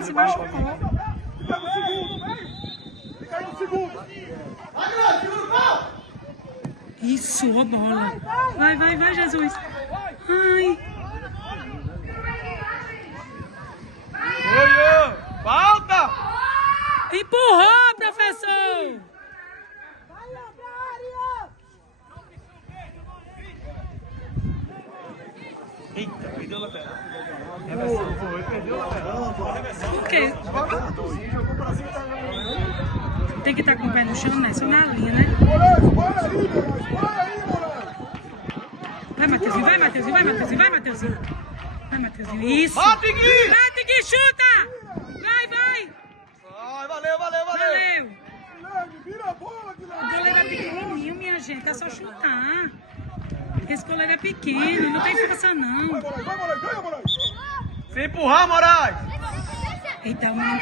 ele se machucou. Fica no segundo. Fica no segundo. Isso, a bola. Vai, Jesus. Ai. Oi, falta! Empurrou, professor. Eita, perdeu a lateral. Reversão foi, perdeu a lateral. Por quê? Tem que estar com o pé no chão, né? Só na linha, né? Vai, Matheusinho, vai, Matheusinho, vai, Matheusinho, vai, Matheusinho. Vai, Matheusinho. Isso. Bate, Gui! Bate, Gui, chuta! Vai! Ai, valeu! Valeu! Vira a bola, O goleiro é pequenininho, minha gente. É só chutar. Esse goleiro é pequeno, não tem força, não. Vai, Moraes, ganha, Moraes! Sem empurrar, Moraes! Eita, mano.